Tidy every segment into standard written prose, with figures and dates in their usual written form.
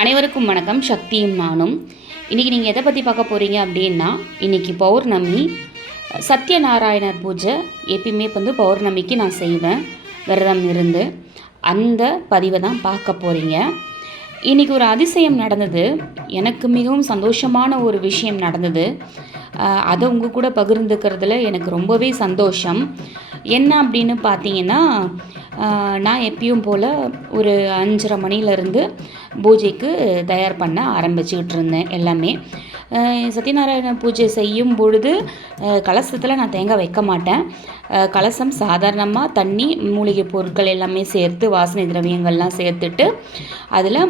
அனைவருக்கும் வணக்கம். சக்தியும் நானும். இன்றைக்கி நீங்கள் எதை பற்றி பார்க்க போகிறீங்க அப்படின்னா, இன்றைக்கி பௌர்ணமி, சத்யநாராயணர் பூஜை. எப்பயுமே பௌர்ணமிக்கு நான் செய்வேன் விரதம் இருந்து. அந்த பதிவை தான் பார்க்க போகிறீங்க. இன்றைக்கி ஒரு அதிசயம் நடந்தது. எனக்கு மிகவும் சந்தோஷமான ஒரு விஷயம் நடந்தது. அதை உங்கள் கூட பகிர்ந்துக்கிறதுல எனக்கு ரொம்பவே சந்தோஷம். என்ன அப்படின்னு பார்த்தீங்கன்னா, நான் எப்பயும் போல் ஒரு 5:30 மணிலேருந்து பூஜைக்கு தயார் பண்ண ஆரம்பிச்சுக்கிட்டு இருந்தேன். எல்லாமே சத்யநாராயண பூஜை செய்யும் பொழுது கலசத்தில் நான் தேங்காய் வைக்க மாட்டேன். கலசம் சாதாரணமாக தண்ணி, மூலிகை பொருட்கள் எல்லாமே சேர்த்து, வாசனை திரவியங்கள்லாம் சேர்த்துட்டு அதில்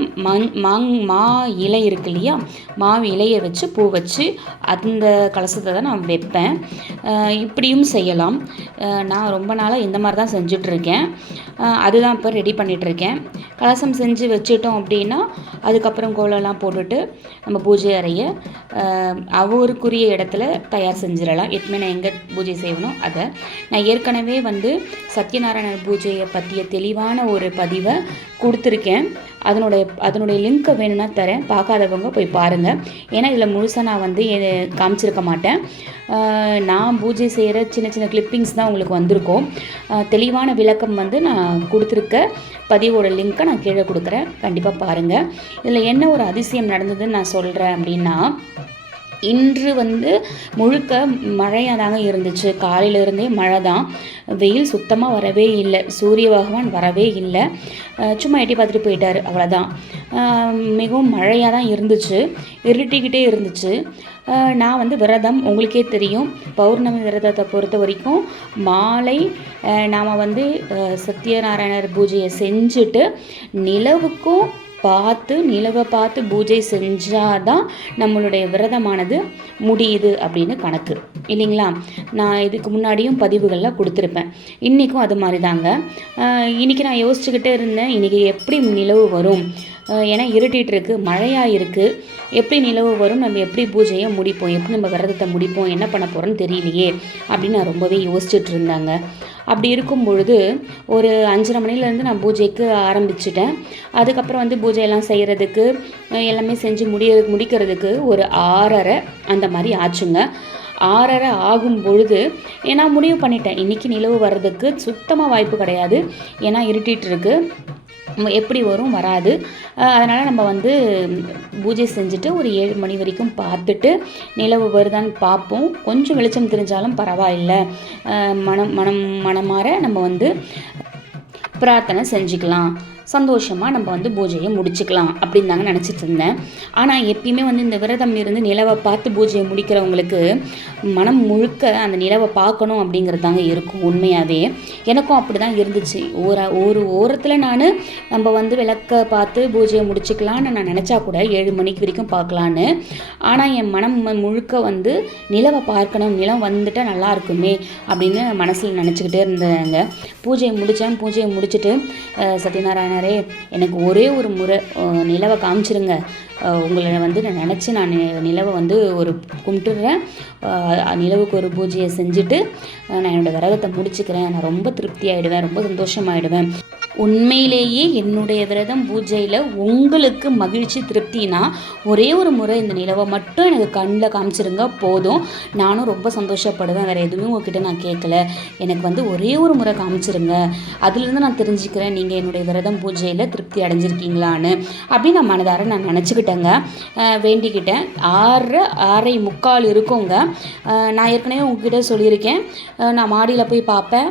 மா இலை இருக்கு இல்லையா, மாவு இலையை வச்சு பூ வச்சு அந்த கலசத்தை தான் நான் வைப்பேன். இப்படியும் செய்யலாம். நான் ரொம்ப நாளாக இந்த மாதிரி தான் செஞ்சிட்ருக்கேன். அதுதான் இப்போ ரெடி பண்ணிகிட்ருக்கேன். கலசம் செஞ்சு வச்சிட்டோம் அப்படின்னா அதுக்கப்புறம் கோலம்லாம் போட்டுட்டு நம்ம பூஜை அறையை அவருக்குரிய இடத்துல தயார் செஞ்சிடலாம். எப்பவுமே நான் எங்கே பூஜை செய்யணும் அதை நான் ஏற்கனவே சத்யநாராயண பூஜையை பற்றிய தெளிவான ஒரு பதிவை கொடுத்துருக்கேன். அதனுடைய லிங்க்கை வேணும்னா தரேன், பார்க்காதவங்க போய் பாருங்கள். ஏன்னா இதில் முழுசாக நான் காமிச்சிருக்க மாட்டேன். நான் பூஜை செய்கிற சின்ன சின்ன கிளிப்பிங்ஸ் தான் உங்களுக்கு வந்திருக்கும். தெளிவான விளக்கம் நான் கொடுத்துருக்க பதிவோட லிங்க்கை நான் கீழே கொடுக்குறேன், கண்டிப்பாக பாருங்கள். இதில் என்ன ஒரு அதிசயம் நடந்ததுன்னு நான் சொல்கிறேன் அப்படின்னா, இன்று முழுக்க மழையாக தாங்க இருந்துச்சு. காலையிலேருந்தே மழை தான். வெயில் சுத்தமாக வரவே இல்லை. சூரிய பகவான் வரவே இல்லை. சும்மா எட்டி பார்த்துட்டு போயிட்டார், அவ்வளோதான். மிகவும் மழையாக தான் இருந்துச்சு, இருட்டிக்கிட்டே இருந்துச்சு. நான் விரதம், உங்களுக்கே தெரியும், பௌர்ணமி விரதத்தை பொறுத்த வரைக்கும் மாலை நாம் சத்யநாராயணர் பூஜையை செஞ்சுட்டு நிலவை பார்த்து பூஜை செஞ்சால் தான் நம்மளுடைய விரதமானது முடியுது அப்படின்னு கணக்கு இல்லைங்களா. நான் இதுக்கு முன்னாடியும் பதிவுகளில் கொடுத்துருப்பேன். இன்றைக்கும் அது மாதிரி தாங்க. இன்றைக்கி நான் யோசிச்சுக்கிட்டே இருந்தேன், இன்றைக்கி எப்படி நிலவு வரும், ஏன்னா இருட்டிகிட்ருக்கு, மழையாக இருக்குது, எப்படி நிலவு வரும், நம்ம எப்படி பூஜையை முடிப்போம், எப்படி நம்ம விரதத்தை முடிப்போம், என்ன பண்ண போகிறோன்னு தெரியலையே அப்படின்னு நான் ரொம்பவே யோசிச்சுட்டு இருந்தாங்க. அப்படி இருக்கும் பொழுது ஒரு 5:30 மணிலேருந்து நான் பூஜைக்கு ஆரம்பிச்சிட்டேன். அதுக்கப்புறம் பூஜையெல்லாம் செய்கிறதுக்கு எல்லாமே செஞ்சு முடிக்கிறதுக்கு ஒரு 6:30 அந்த மாதிரி ஆச்சுங்க. 6:30 ஆகும் பொழுது நான் முடிவு பண்ணிட்டேன், இன்றைக்கி நிலவு வர்றதுக்கு சுத்தமாக வாய்ப்பு கிடையாது. ஏன்னா இருட்டிகிட்டு இருக்குது, எப்படி வரும், வராது. அதனால் நம்ம பூஜை செஞ்சுட்டு ஒரு 7 மணி வரைக்கும் பார்த்துட்டு நிலவு வருதான்னு பார்ப்போம். கொஞ்சம் வெளிச்சம் தெரிஞ்சாலும் பரவாயில்லை, மனமாற நம்ம பிரார்த்தனை செஞ்சுக்கலாம், சந்தோஷமாக நம்ம பூஜையை முடிச்சுக்கலாம் அப்படின்னு தாங்க நினச்சிட்டு இருந்தேன். ஆனால் எப்பயுமே இந்த விரதம் இருந்து நிலவை பார்த்து பூஜையை முடிக்கிறவங்களுக்கு மனம் முழுக்க அந்த நிலவை பார்க்கணும் அப்படிங்கிறது தாங்க இருக்கும். உண்மையாகவே எனக்கும் அப்படி தான் இருந்துச்சு. ஒரு ஓரத்தில் நம்ம விளக்க பார்த்து பூஜையை முடிச்சுக்கலான்னு நான் நினச்சா கூட 7 மணிக்கு வரைக்கும் பார்க்கலான்னு. ஆனால் என் மனம் முழுக்க நிலவை பார்க்கணும், நிலம் வந்துட்டால் நல்லா இருக்குமே அப்படின்னு மனசில் நினச்சிக்கிட்டே இருந்தாங்க. பூஜையை முடிச்சுட்டு சத்யநாராயண எனக்கு ஒரே ஒரு முறை நிலவை காமிச்சிருங்க, உங்களை நான் நினச்சி நான் நிலவை ஒரு கும்பிட்டுடுறேன், நிலவுக்கு ஒரு பூஜையை செஞ்சுட்டு நான் என்னோடய விரதத்தை முடிச்சுக்கிறேன், நான் ரொம்ப திருப்தி ஆகிடுவேன், ரொம்ப சந்தோஷமாயிடுவேன். உண்மையிலேயே என்னுடைய விரதம் பூஜையில் உங்களுக்கு மகிழ்ச்சி திருப்தினா ஒரே ஒரு முறை இந்த நிலவை மட்டும் எனக்கு கண்ணில் காமிச்சிருங்க போதும், நானும் ரொம்ப சந்தோஷப்படுவேன். வேறு எதுவுமே உங்ககிட்ட நான் கேட்கல, எனக்கு ஒரே ஒரு முறை காமிச்சிருங்க, அதுலேருந்து நான் தெரிஞ்சுக்கிறேன் நீங்கள் என்னுடைய விரதம் பூஜையில் திருப்தி அடைஞ்சிருக்கீங்களான்னு அப்படின்னு நான் மனதார நான் நினச்சிக்கிட்டேங்க, வேண்டிக்கிட்டேன். 6:45 இருக்குங்க. நான் ஏற்கனவே உங்ககிட்ட சொல்லியிருக்கேன், நான் மாடியில் போய் பார்ப்பேன்.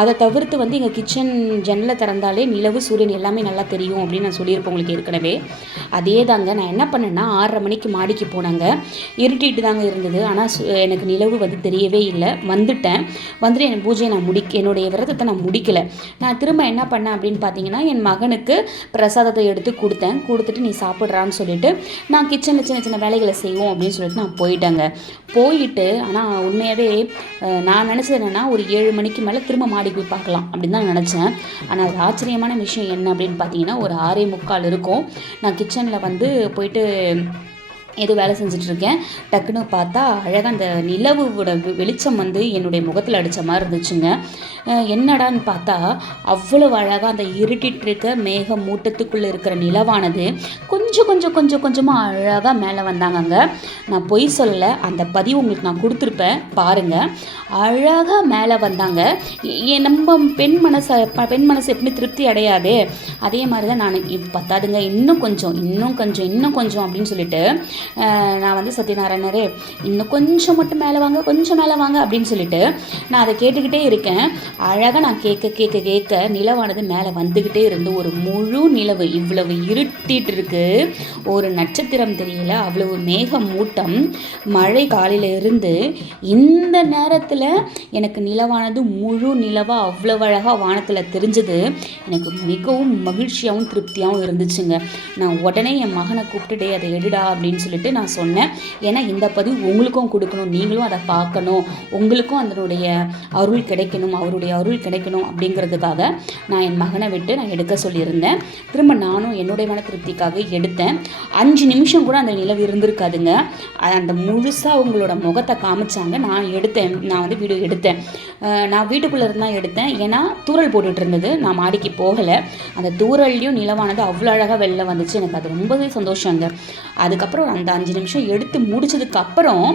அதை தவிர்த்து எங்கள் கிச்சன் ஜன்னலை திறந்தாலே நிலவு, சூரியன் எல்லாமே நல்லா தெரியும் அப்படின்னு நான் சொல்லியிருப்பேன் உங்களுக்கு ஏற்கனவே. அதே தாங்க நான் என்ன பண்ணேன்னா 6:30 மணிக்கு மாடிக்கு போனாங்க. இருட்டிட்டு தாங்க இருந்தது. ஆனால் எனக்கு நிலவு தெரியவே இல்லை. வந்துட்டு என் பூஜையை நான் என்னுடைய விரதத்தை நான் முடிக்கலை. நான் திரும்ப என்ன பண்ணேன் அப்படின்னு பார்த்தீங்கன்னா, என் மகனுக்கு பிரசாதத்தை எடுத்து கொடுத்துட்டு நீ சாப்பிட்றான்னு சொல்லிட்டு நான் கிச்சனில் சின்ன சின்ன வேலைகளை செய்வோம் அப்படின்னு சொல்லிட்டு நான் போயிட்டு ஆனால் உண்மையாகவே நான் நினச்சது என்னென்னா ஒரு 7 மணிக்கு மேலே திரும்ப மாடிக்கு போய் பார்க்கலாம் அப்படின்னு தான் நினச்சேன். ஆனால் அது ஆச்சரியமான விஷயம் என்ன அப்படின்னு பார்த்தீங்கன்னா, ஒரு 6:45 இருக்கும். நான் கிச்சனில் போயிட்டு ஏதோ வேலை செஞ்சிட்ருக்கேன். டக்குன்னு பார்த்தா அழகாக அந்த நிலவோட வெளிச்சம் வந்து என்னுடைய முகத்தில் அடித்த மாதிரி இருந்துச்சுங்க. என்னடான்னு பார்த்தா அவ்வளோ அழகாக அந்த இருட்டிட்டு இருக்க மேக மூட்டத்துக்குள்ளே இருக்கிற நிலவானது கொஞ்சம் கொஞ்சம் கொஞ்சம் கொஞ்சமாக அழகாக மேலே வந்தாங்கங்க. நான் பொய் சொல்லலை, அந்த பதிவு உங்களுக்கு நான் கொடுத்துருப்பேன் பாருங்கள். அழகாக மேலே வந்தாங்க. நம்ம பெண் மனசு எப்பவுமே திருப்தி அடையாது. அதே மாதிரி தான் நான் பத்தாதுங்க, இன்னும் கொஞ்சம் அப்படின்னு சொல்லிட்டு நான் வந்து சத்யநாராயணரே இன்னும் கொஞ்சம் மட்டும் மேலே வாங்க, கொஞ்சம் மேலே வாங்க அப்படின்னு சொல்லிட்டு நான் அதை கேட்டுக்கிட்டே இருக்கேன். அழகாக நான் கேட்க நிலவானது மேலே வந்துக்கிட்டே இருந்து ஒரு முழு நிலவு, இவ்வளவு இருட்டிட்டு இருக்கு, ஒரு நட்சத்திரம் தெரியல, அவ்வளவு மேக மூட்டம், மழை காலையில் இருந்து இந்த நேரத்தில் எனக்கு நிலவானது முழு நிலவாக அவ்வளவு அழகாக வானத்தில் தெரிஞ்சது. எனக்கு மிகவும் மகிழ்ச்சியாகவும் திருப்தியாகவும் இருந்துச்சுங்க. நான் உடனே என் மகனை கூப்பிட்டுட்டே அதை எடுடா அப்படின்னு சொல்லிட்டு நான் சொன்னேன். ஏன்னா இந்த பதிவு உங்களுக்கும் கொடுக்கணும், நீங்களும் அதை பார்க்கணும், உங்களுக்கும் அதனுடைய அருள் கிடைக்கணும், அவருடைய அருள் கிடைக்கணும் அப்படிங்கிறதுக்காக நான் என் மகனை விட்டு நான் எடுக்க சொல்லியிருந்தேன். திரும்ப நானும் என்னுடைய மன திருப்திக்காக எடுத்தேன். 5 நிமிஷம் கூட அந்த நிலவு இருந்திருக்காதுங்க. அந்த முழுசாக உங்களோட முகத்தை காமிச்சாங்க. நான் வந்து வீடியோ எடுத்தேன். நான் வீட்டுக்குள்ளே இருந்தால் எடுத்தேன். ஏன்னா தூரல் போட்டுட்டு இருந்தது, நான் மாடிக்கு போகலை. அந்த தூரல்லையும் நிலவானது அவ்வளோ அழகாக வெளில வந்துச்சு. எனக்கு அது ரொம்பவே சந்தோஷங்க. அதுக்கப்புறம் அந்த 5 நிமிஷம் எடுத்து முடிச்சதுக்கு அப்புறம்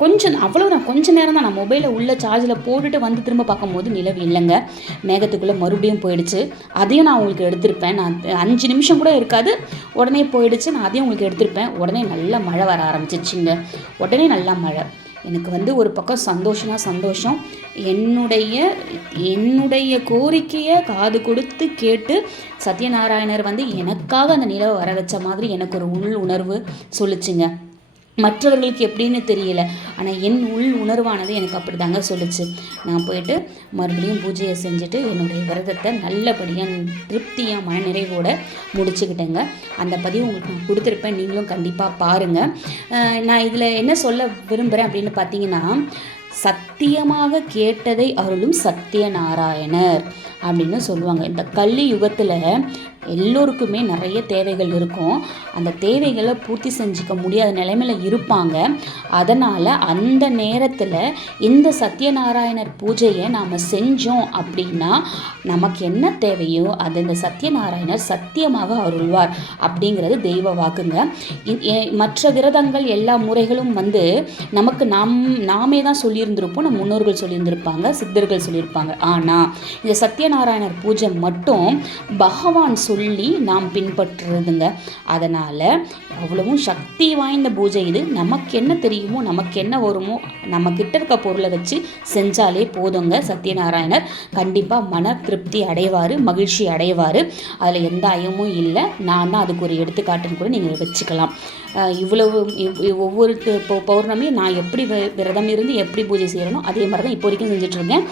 கொஞ்சம் நேரம் தான் நான் மொபைலை உள்ள சார்ஜில் போட்டுட்டு வந்து திரும்ப பார்க்கும்போது நிலவு இல்லைங்க, மேகத்துக்குள்ளே மறுபடியும் போயிடுச்சு. அதையும் நான் உங்களுக்கு எடுத்திருப்பேன். நான் 5 நிமிஷம் கூட இருக்காது, உடனே போயிடுச்சு. நான் அதையும் உங்களுக்கு எடுத்திருப்பேன். உடனே நல்லா மழை வர ஆரம்பிச்சிச்சுங்க. உடனே நல்லா மழை. எனக்கு வந்து ஒரு பக்கம் சந்தோஷம். என்னுடைய கோரிக்கையை காது கொடுத்து கேட்டு சத்யநாராயணர் வந்து எனக்காக அந்த நிலவை வர வச்ச மாதிரி எனக்கு ஒரு உள் உணர்வு சொல்லிச்சுங்க. மற்றவர்களுக்கு எப்படின்னு தெரியல, ஆனால் என் உள் உணர்வானது எனக்கு அப்படி தாங்க சொல்லிச்சு. நான் போயிட்டு மறுபடியும் பூஜையை செஞ்சுட்டு என்னுடைய விரதத்தை நல்லபடியாக திருப்தியாக மனநிறைவோடு முடிச்சுக்கிட்டேங்க. அந்த பதிவு உங்களுக்கு நான் கொடுத்துருப்பேன், நீங்களும் கண்டிப்பாக பாருங்கள். நான் இதில் என்ன சொல்ல விரும்புகிறேன் அப்படின்னு பார்த்தீங்கன்னா, சத்தியமாக கேட்டதை அருளும் சத்யநாராயணர் அப்படின்னு சொல்லுவாங்க. இந்த கலி யுகத்தில் எல்லோருக்குமே நிறைய தேவைகள் இருக்கும். அந்த தேவைகளை பூர்த்தி செஞ்சுக்க முடியாத நிலைமையில் இருப்பாங்க. அதனால் அந்த நேரத்தில் இந்த சத்யநாராயணர் பூஜையை நாம் செஞ்சோம் அப்படின்னா நமக்கு என்ன தேவையோ அது இந்த சத்யநாராயணர் சத்தியமாக அருள்வார் அப்படிங்கிறது தெய்வ வாக்குங்க. மற்ற விரதங்கள் எல்லா முறைகளும் வந்து நமக்கு நாமே தான் சொல்லியிருந்திருப்போம், நம்ம முன்னோர்கள் சொல்லியிருந்திருப்பாங்க, சித்தர்கள் சொல்லியிருப்பாங்க. ஆனால் இந்த சத்யநாராயணர் பூஜை மட்டும் பகவான் சொல்லி நாம் பின்பற்றுறதுங்க. அதனால் அவ்வளவும் சக்தி வாய்ந்த பூஜை இது. நமக்கு என்ன தெரியுமோ, நமக்கு என்ன வருமோ, நம்ம கிட்ட இருக்க பொருளை வச்சு செஞ்சாலே போதுங்க. சத்யநாராயணர் கண்டிப்பாக மன திருப்தி அடைவார், மகிழ்ச்சி அடைவார். அதில் எந்த ஐயமும் இல்லை. நான் தான் அதுக்கு ஒரு எடுத்துக்காட்டுன்னு கூட நீங்கள் வச்சுக்கலாம். இவ்வளவு ஒவ்வொரு பௌர்ணமியும் நான் எப்படி விரதம் இருந்து எப்படி பூஜை செய்கிறனோ அதே மாதிரி தான் இப்போ வரைக்கும் செஞ்சிட்ருக்கேன்.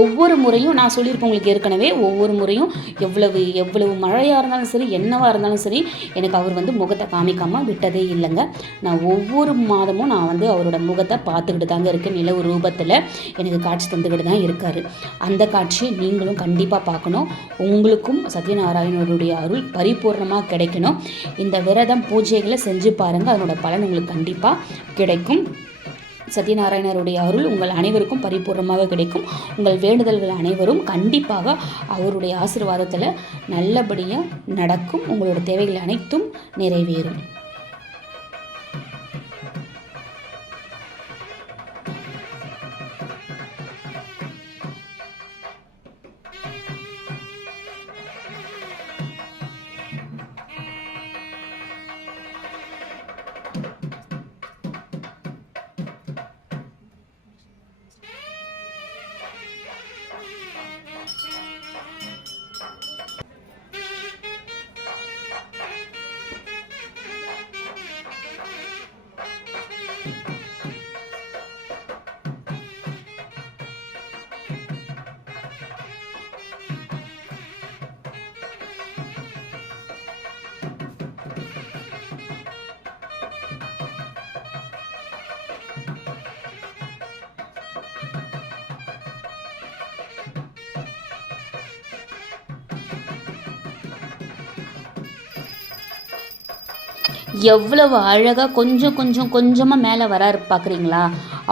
ஒவ்வொரு முறையும் நான் சொல்லியிருப்பேன் உங்களுக்கு ஏற்கனவே, ஒவ்வொரு முறையும் எவ்வளவு மழையாக இருந்தாலும் சரி, என்னவாக இருந்தாலும் சரி, எனக்கு அவர் வந்து முகத்தை காமிக்காமல் விட்டதே இல்லைங்க. நான் ஒவ்வொரு மாதமும் நான் வந்து அவரோட முகத்தை பார்த்துக்கிட்டு தாங்க இருக்கேன். நிலவு ரூபத்தில் எனக்கு காட்சி தந்துக்கிட்டு தான் இருக்கார். அந்த காட்சியை நீங்களும் கண்டிப்பாக பார்க்கணும். உங்களுக்கும் சத்யநாராயணருடைய அருள் பரிபூர்ணமாக கிடைக்கணும். இந்த விரதம் பூஜைகளை செஞ்சு பாருங்கள், அதனோட பலன் உங்களுக்கு கண்டிப்பாக கிடைக்கும். சத்யநாராயணருடைய அருள் உங்கள் அனைவருக்கும் பரிபூர்ணமாக கிடைக்கும். உங்கள் வேண்டுதல்கள் அனைவரும் கண்டிப்பாக அவருடைய ஆசீர்வாதத்தில் நல்லபடியாக நடக்கும். உங்களோட தேவைகள் அனைத்தும் நிறைவேறும். எவ்வளவு அழகாக கொஞ்சம் கொஞ்சம் கொஞ்சமாக மேலே வராரு பார்க்குறீங்களா?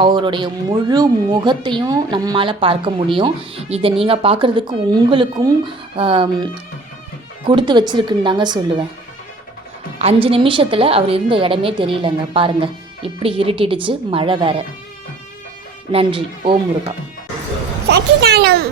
அவருடைய முழு முகத்தையும் நம்மால் பார்க்க முடியும். இதை நீங்கள் பார்க்குறதுக்கு உங்களுக்கும் கொடுத்து வச்சிருக்குன்னு தாங்க சொல்லுவேன். 5 நிமிஷத்தில் அவர் இருந்த இடமே தெரியலங்க. பாருங்கள், இப்படி இருட்டிடுச்சு, மழை வேற. நன்றி. ஓம் முருகா. சச்சிதானம்.